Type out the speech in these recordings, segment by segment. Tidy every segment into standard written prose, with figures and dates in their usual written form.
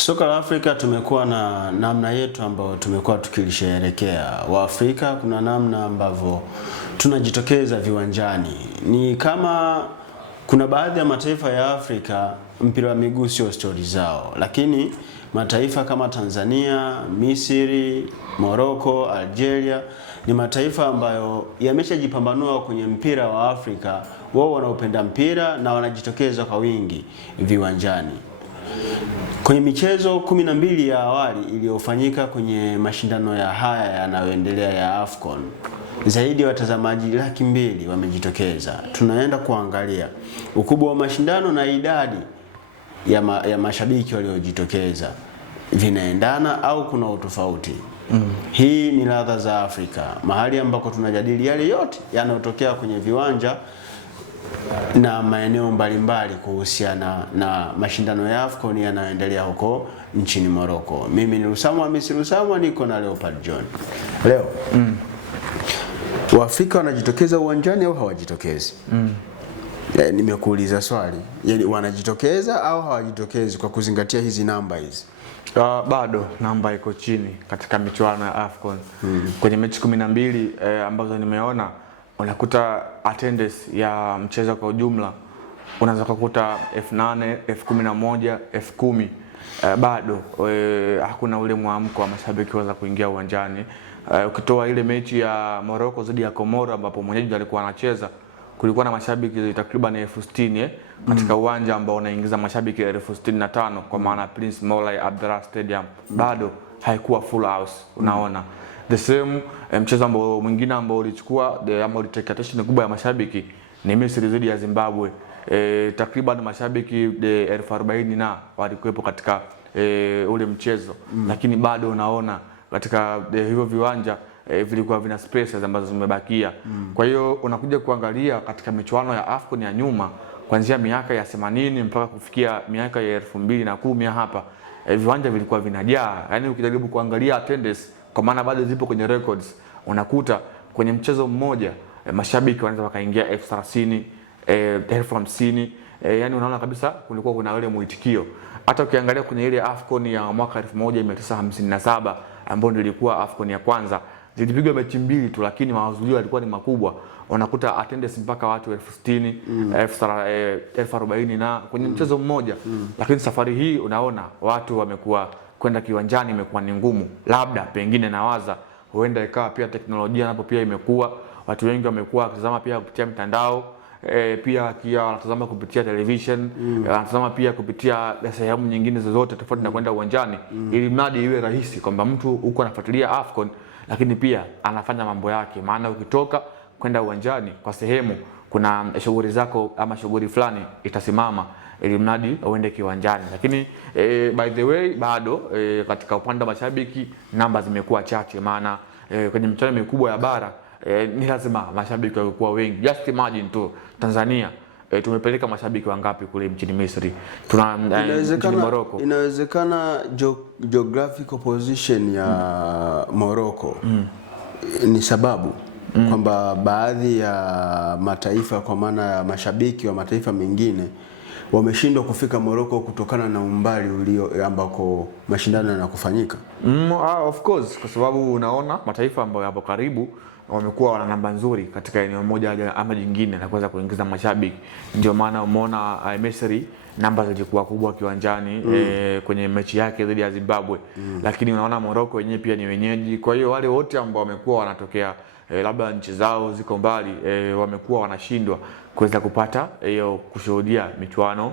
Soka la Afrika tumekuwa na namna yetu ambayo tumekuwa tukilisherehekea. Waafrika kuna namna ambavyo tunajitokeza viwanjani. Ni kama kuna baadhi ya mataifa ya Afrika mpira wa miguu sio stori zao, lakini mataifa kama Tanzania, Misri, Morocco, Algeria ni mataifa ambayo yameshajipambanua kwenye mpira wa Afrika. Wao wanaupenda mpira na wanajitokeza kwa wingi viwanjani. Kwenye michezo 12 ya awali iliyofanyika kwenye mashindano ya haya yanayoendelea ya AFCON, zaidi ya watazamaji 200,000 wamejitokeza. Tunaenda kuangalia ukubwa wa mashindano na idadi ya mashabiki waliojitokeza, vinaendana au kuna utofauti? Hii ni ladha za Afrika, mahali ambako tunajadili yale yote yanayotokea kwenye viwanja na maeneo mbalimbali kuhusiana na mashindano ya AFCON yanayoendelea huko nchini Morocco. Mimi ni Rusamwa, niko na Leopard John. Leo Waafrika wanajitokeza uwanjani au hawajitokezi? Nimekuuliza swali. Yaani wanajitokeza au hawajitokezi kwa kuzingatia hizi namba hizi? Bado namba iko chini katika michuano ya AFCON. Kwenye mechi 12 ambazo nimeona, unakuta attendance ya mchezo kwa ujumla unaweza kukuta 8,000, 11,000, 10,000. Bado hakuna ule mwamko wa mashabiki kuweza kuingia uwanjani. Ukitoa ile mechi ya Morocco dhidi ya Komoro ambapo mwenyeji alikuwa anacheza, kulikuwa na mashabiki takriban 60,000 katika uwanja ambao unaingiza mashabiki 65,000 kwa maana Prince Moulay Abdelrahman Stadium. Bado haikuwa full house, unaona. The same mchezo ambao mwingine ambao ulichukua ambao uliteka attention kubwa ya mashabiki ni Misri dhidi ya Zimbabwe. Takriban mashabiki 40,000 na walikuwepo katika ule mchezo. Lakini bado unaona katika hivyo viwanja vilikuwa vina spaces ambazo zimebakia. Kwa hiyo unakuja kuangalia katika michuano ya AFCON ya nyuma kuanzia miaka ya 80 mpaka kufikia miaka ya 2010 hapa, viwanja vilikuwa vinajaa. Yaani ukijaribu kuangalia attendance, kwa maana bado zipo kwenye records, unakuta kwenye mchezo mmoja mashabiki wanaweza wakaingia 30,000, 50,000. Yaani unaona kabisa kulikuwa kuna ule muitikio. Hata ukiangalia kwenye ile AFCON ya mwaka 1957 ambayo ndio ilikuwa AFCON ya kwanza, zilipigwa mechi 2 tu, lakini mahudhurio yalikuwa ni makubwa. Unakuta attendance mpaka watu 60,000, 40,000 na kwenye mchezo mmoja. Lakini safari hii unaona watu wamekuwa kwenda kiwanjani imekuwa ni ngumu. Labda pengine nawaza huenda ikawa pia teknolojia napo pia imekuwa, watu wengi wamekuwa wakitazama pia kupitia mitandao, pia wanatazama kupitia television, wanatazama pia kupitia sehemu nyingine zozote tofauti na kwenda uwanjani, ili mradi iwe rahisi kwamba mtu huko anafuatilia AFCON lakini pia anafanya mambo yake. Maana ukitoka kwenda uwanjani kwa sehemu kuna shughuli zako ama shughuli fulani itasimama, ili mradi uende kiwanjani. Lakini by the way bado katika upande wa mashabiki namba zimekuwa chache, maana kwenye michuano mikubwa ya bara ni lazima mashabiki walikuwa wengi. Just imagine tu Tanzania tumepeleka mashabiki wangapi kule nchini Misri, tuna nchini Morocco. Inawezekana geographical position ya Morocco ni sababu kwamba baadhi ya mataifa, kwa maana ya mashabiki wa mataifa mengine, wameshindwa kufika Morocco kutokana na umbali ambako mashindano yanakufanyika. Of course, kwa sababu unaona mataifa ambayo yapo karibu wamekuwa wana namba nzuri katika eneo moja ama jingine na kuweza kuingiza mashabiki. Ndio maana umeona Misri namba zilikuwa kubwa kiwanjani kwenye mechi yake dhidi ya Zimbabwe. Lakini unaona Morocco wenyewe pia ni wenyeji. Kwa hiyo wale wote ambao wamekuwa wanatokea labda nchi zao ziko mbali, wamekuwa wanashindwa kuweza kupata hiyo kushuhudia michuano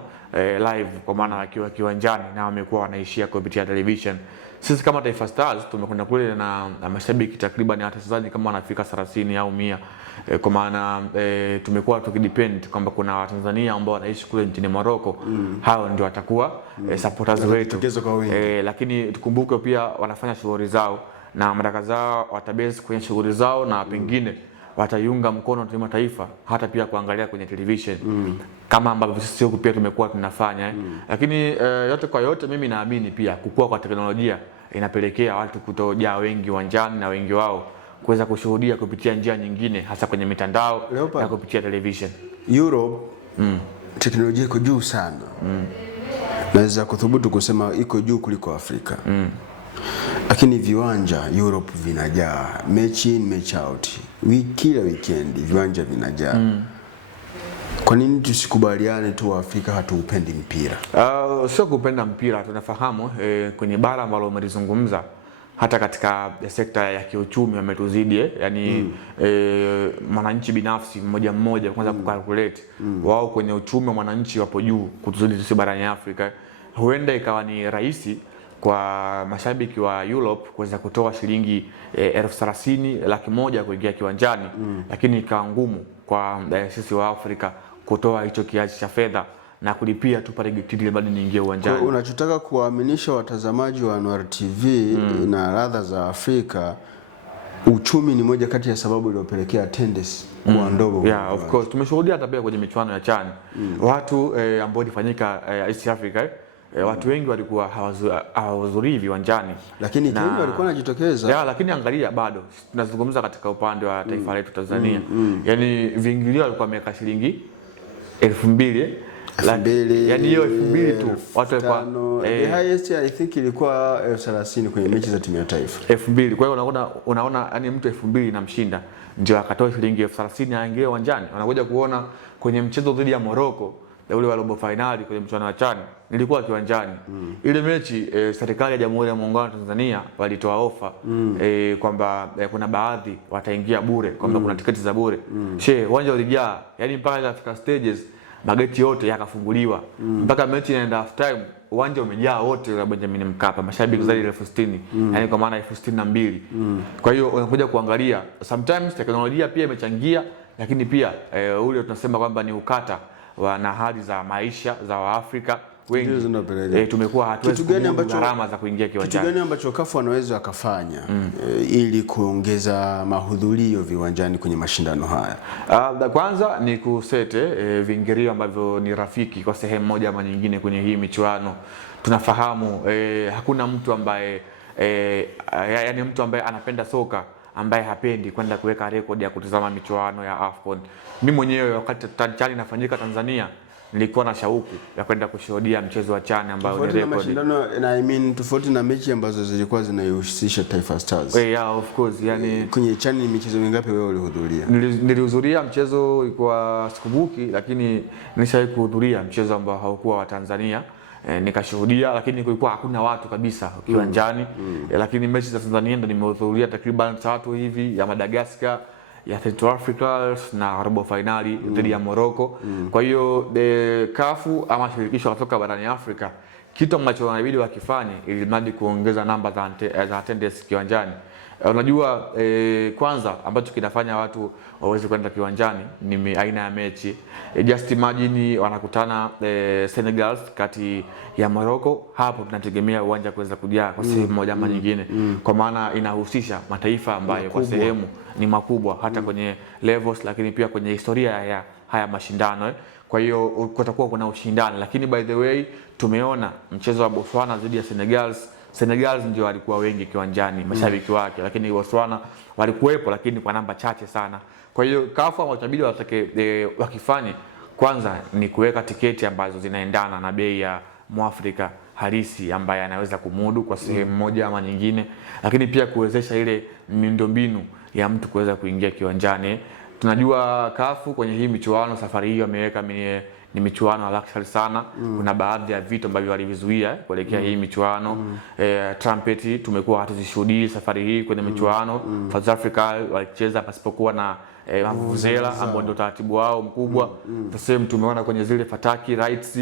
live, kwa maana wakiwa kiwanjani, na wamekuwa wanaishia kupitia television. Sisi kama Taifa Stars tumekwenda kule na mashabiki takriban hata sasa kama wanafika 30 au 100, kwa maana tumekuwa tukidepend kwamba kuna Watanzania ambao wanaishi kule nchini Morocco, hao ndio watakuwa supporters wetu. Lakini tukumbuke pia wanafanya shughuli zao na madaka zao, watabase kwenye shughuli zao, na pengine wataiunga mkono timu taifa hata pia kuangalia kwenye television kama ambavyo sisi huku pia tumekuwa tunafanya. Lakini yote kwa yote, mimi naamini pia kukua kwa teknolojia inapelekea watu kutojaa wengi uwanjani na wengi wao kuweza kushuhudia kupitia njia nyingine, hasa kwenye mitandao na kupitia television. Europe teknolojia iko juu sana. naweza kuthubutu kusema iko juu kuliko Afrika. Lakini viwanja Europe vinajaa, mechi in match out, kila weekend viwanja vinajaa. Kwa nini tusikubaliane tu Afrika hatuupendi mpira? Sio kupenda mpira, tunafahamu kwenye bara ambalo umelizungumza, hata katika sekta ya kiuchumi wametuzidi, yani mwananchi binafsi mmoja kwanza kukalculate wao kwenye uchumi wa mwananchi wapo juu kutuzidi sisi barani Afrika. Huenda ikawa ni rahisi kwa mashabiki wa Europe kuweza kutoa shilingi 30,000 laki moja kuingia kiwanjani, lakini ikawa ngumu kwa sisi wa Afrika kutoa hicho kiasi cha fedha na kulipia tu pale geti bado niingie uwanjani. Kwa unachotaka kuwaaminisha watazamaji wa Anwaar TV na ladha za Afrika, uchumi ni moja kati ya sababu iliyopelekea attendance kuwa ndogo. Yeah, of course. Tumeshuhudia hata pia kwenye michuano ya CHAN. Watu ambao ilifanyika East Africa, watu wengi walikuwa hawahudhurii viwanjani. Lakini wengi walikuwa wanajitokeza. Yeah, lakini angalia bado tunazungumza katika upande wa taifa letu Tanzania. Yaani viingilio walikuwa wameweka shilingi 2,000. Yani hiyo 2,000 tu watu walikuwa the highest I think ilikuwa 30,000 kwenye mechi za timu ya taifa. 2,000. Kwa hiyo unaona yani mtu 2,000 inamshinda ndio akatoa shilingi 30,000 aingie uwanjani. Wanakuja kuona kwenye mchezo dhidi ya Morocco ule wa robo finali kwenye mchuano wa CHAN, nilikuwa kiwanjani. Ile mechi serikali ya Jamhuri ya Muungano wa Tanzania walitoa ofa kwamba kuna baadhi wataingia bure, kwamba kuna tiketi za bure. Uwanja ulijaa, yani mpaka katika stages mageti yote yakafunguliwa. Mpaka mechi inaenda half time uwanja umejaa wote wa Benjamin Mkapa, mashabiki zaidi ya 60,000, yani kwa maana 62,000. Kwa hiyo unakuja kuangalia sometimes teknolojia pia imechangia, lakini pia ule tunasema kwamba ni ukata na hali za maisha za Waafrika wengi tumekuwa hatuwezi kumudu gharama za kuingia kiwanjani. Kitu gani ambacho CAF wanaweza wakafanya ili kuongeza mahudhurio viwanjani kwenye mashindano haya? Kwanza ni kusete viingilio ambavyo ni rafiki kwa sehemu moja ama nyingine kwenye hii michuano. Tunafahamu hakuna mtu ambaye yani mtu ambaye anapenda soka ambaye hapendi kwenda kuweka rekodi ya kutazama michuano ya AFCON. Mimi mwenyewe wakati CHAN inafanyika Tanzania nilikuwa na shauku ya kwenda kushuhudia mchezo wa CHAN ambao ni rekodi. Mashindano tofauti na mechi ambazo zilikuwa zinahusisha Taifa Stars. Yeah, of course, yani kwenye CHAN ni michezo mingapi wewe ulihudhuria? Nilihudhuria mchezo ulikuwa sikumbuki, lakini nilishawahi kuhudhuria mchezo ambao haukuwa wa Tanzania. Nikashuhudia, lakini kulikuwa hakuna watu kabisa kiwanjani. Lakini mechi za Tanzania ndo nimehudhuria takriban 3 hivi, ya Madagascar, ya Central Africa na robo finali dhidi ya Morocco. Kwa hiyo CAF ama shirikisho la soka barani Afrika, kitu ambacho wanabidi wakifanye ili mradi kuongeza namba za attendance kiwanjani. Unajua kwanza ambacho kinafanya watu waweze kwenda kiwanjani ni aina ya mechi. Just imagine wanakutana Senegal kati ya Morocco, hapo tunategemea uwanja kuweza kujaa kwa sehemu moja ama nyingine, kwa maana inahusisha mataifa ambayo kwa sehemu ni makubwa hata kwenye levels, lakini pia kwenye historia ya haya mashindano. Kwa hiyo kutakuwa kuna ushindani, lakini by the way tumeona mchezo wa Botswana dhidi ya Senegal ndio walikuwa wengi kiwanjani mashabiki wake, lakini Botswana walikuwepo lakini kwa namba chache sana. Kwa hiyo CAF watabidi wakifanye kwanza ni kuweka tiketi ambazo zinaendana na bei ya Mwafrika halisi ambaye anaweza kumudu kwa sehemu moja ama nyingine, lakini pia kuwezesha ile miundombinu ya mtu kuweza kuingia kiwanjani. Tunajua CAF kwenye hii michuano safari hii wameweka ni michuano ya luxury sana. Kuna baadhi ya vitu ambavyo walivizuia kuelekea hii michuano. Trumpeti tumekuwa hatuzishuhudii safari hii kwenye michuano. South Africa walicheza pasipokuwa na vuvuzela ambao ndio taratibu wao mkubwa. Sasa tumeona kwenye zile fataki rights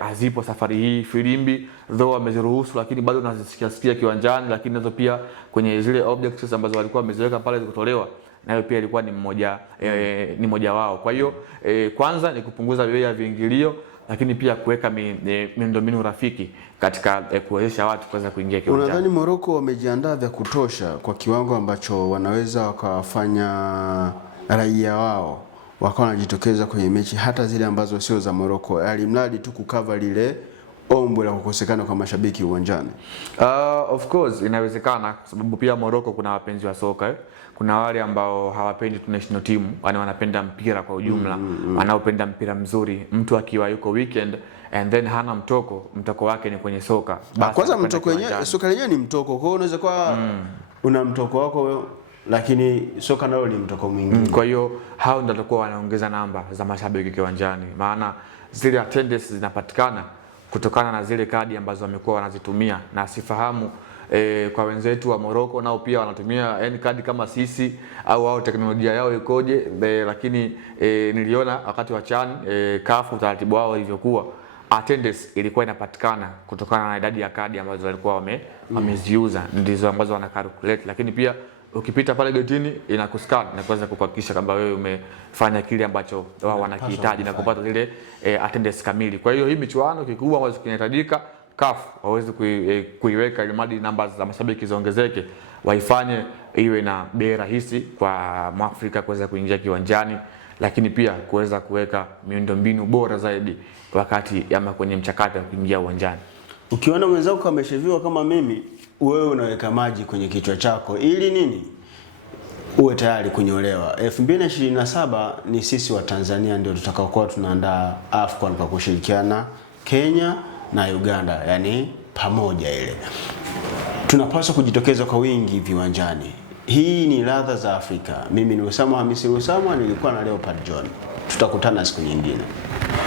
hazipo safari hii. Filimbi though wameziruhusu, lakini bado tunazisikia kiwanjani, lakini nazo pia kwenye zile objects ambazo walikuwa wameziweka pale kutolewa, nayo pia ilikuwa ni moja wao. Kwa hiyo kwanza ni kupunguza bei ya viingilio, lakini pia kuweka miundombinu rafiki katika kuwezesha watu kuweza kuingia kiwanjani. Unadhani Morocco wamejiandaa vya kutosha kwa kiwango ambacho wanaweza wakawafanya raia wao wakawa wanajitokeza kwenye mechi hata zile ambazo sio za Morocco, alimradi tu kukava lile ombwe la kukosekana kwa mashabiki uwanjani? Of course inawezekana, kwa sababu pia Morocco kuna wapenzi wa soka Kuna wale ambao hawapendi tu national team, yani wanapenda mpira kwa ujumla, wanaopenda mpira mzuri. Mtu akiwa yuko weekend and then hana mtoko wake ni kwenye soka. Kwanza mtoko wenyewe, soka lenyewe ni mtoko. Kwa hiyo unaweza kuwa una mtoko wako lakini soka nalo ni mtoko mwingine. Kwa hiyo hao ndio watakuwa wanaongeza namba za mashabiki kiwanjani, maana zile attendance zinapatikana kutokana na zile kadi ambazo wamekuwa wanazitumia, na sifahamu kwa wenzetu wa Morocco nao pia wanatumia kadi kama sisi au wao teknolojia yao ikoje, lakini niliona wakati wa CHAN CAF utaratibu wao ulivyokuwa, attendance ilikuwa inapatikana kutokana na idadi ya kadi ambazo walikuwa wameziuza, ndizo ambazo wana calculate. Lakini pia ukipita pale getini inakuscan na kuweza kuhakikisha kwamba wewe umefanya kile ambacho wao wanakihitaji na kupata zile attendance kamili. Kwa hiyo hii michuano kikubwa ambacho kinahitajika CAF waweze kuiweka ili madi namba za mashabiki ziongezeke, waifanye iwe na bei rahisi kwa Mwafrika kuweza kuingia kiwanjani, lakini pia kuweza kuweka miundombinu bora zaidi wakati ama kwenye mchakato wa kuingia uwanjani. Ukiona mwenzako amesheviwa kama mimi, wewe unaweka maji kwenye kichwa chako ili nini? Uwe tayari kunyolewa. 2027 ni sisi wa Tanzania ndio tutakaokuwa tunaandaa AFCON kwa kushirikiana Kenya na Uganda, yani pamoja ile. Tunapaswa kujitokeza kwa wingi viwanjani. Hii ni ladha za Afrika. Mimi ni Usama Hamisi Usama, nilikuwa na Leopard John. Tutakutana siku nyingine.